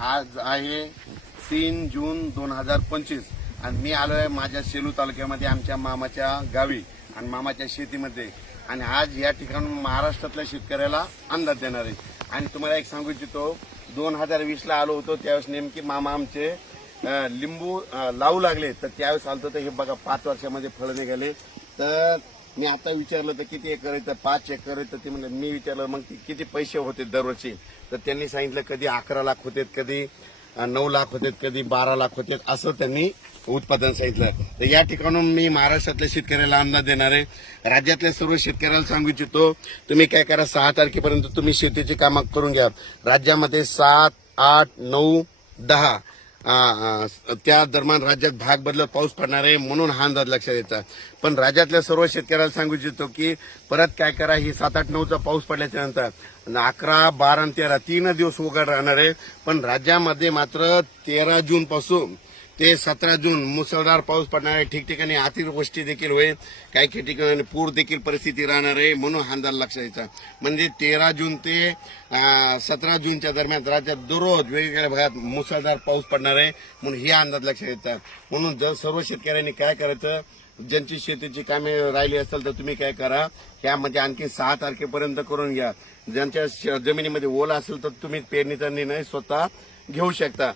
आज आहे तीन जून दोन हजार पंचवीस. आणि मी आलो आहे माझ्या सेलू तालुक्यामध्ये आमच्या मामाच्या गावी आणि मामाच्या शेतीमध्ये. आणि आज या ठिकाणून महाराष्ट्रातल्या शेतकऱ्याला अंदाज देणार आहे. आणि तुम्हाला एक सांगू इच्छितो दोन हजार वीसला आलो होतो त्यावेळेस नेमकी मामा आमचे लिंबू लावू लागले. तर त्यावेळेस आलतो तर हे बघा पाच वर्षामध्ये फळ निघाले. तर मी आता विचारलं तर किती एकर आहे तर पाच एकर आहे तर ते म्हणलं मी विचारलं मग ते किती पैसे होते दरवर्षी? तर त्यांनी सांगितलं कधी अकरा लाख होते कधी नऊ लाख होते कधी बारा लाख होते असं त्यांनी उत्पादन सांगितलं. तर या ठिकाणून मी महाराष्ट्रातल्या शेतकऱ्याला अंदाज देणार आहे. राज्यातल्या सर्व शेतकऱ्याला सांगू इच्छितो तुम्ही काय करा सहा तारखेपर्यंत तुम्ही शेतीची कामं करून घ्या. राज्यामध्ये सात आठ नऊ दहा त्या दरम्यान राज्यात भाग बदलत पाऊस पडणार आहे म्हणून हा अंदाज लक्षात येतात पण राज्यातल्या सर्व शेतकऱ्याला सांगू इच्छितो की परत काय करा ही सात आठ नऊचा पाऊस पडल्याच्या नंतर. अकरा बारा आणि तेरा तीन दिवस उघड राहणार आहे. पण राज्यामध्ये मात्र तेरा जून पासून ते सतरा जून मुसळधार पाऊस पडणार आहे. ठिकठिकाणी अतिवृष्टी देखील होईल. काही काही ठिकाणी पूर देखील परिस्थिती राहणार आहे म्हणून हा अंदाज लक्षात द्यायचा. म्हणजे तेरा जून ते सतरा जूनच्या दरम्यान राज्यात दररोज वेगवेगळ्या भागात मुसळधार पाऊस पडणार आहे म्हणून हे अंदाज लक्षात येतात म्हणून जर सर्व शेतकऱ्यांनी काय करायचं ज्यांची शेतीची कामे राहिली असेल तर तुम्ही काय करा यामध्ये आणखी सहा तारखेपर्यंत करून घ्या. ज्यांच्या श- जमिनीमध्ये ओला असेल तर तुम्ही पेरणीचा निर्णय स्वतः घेऊ शकता.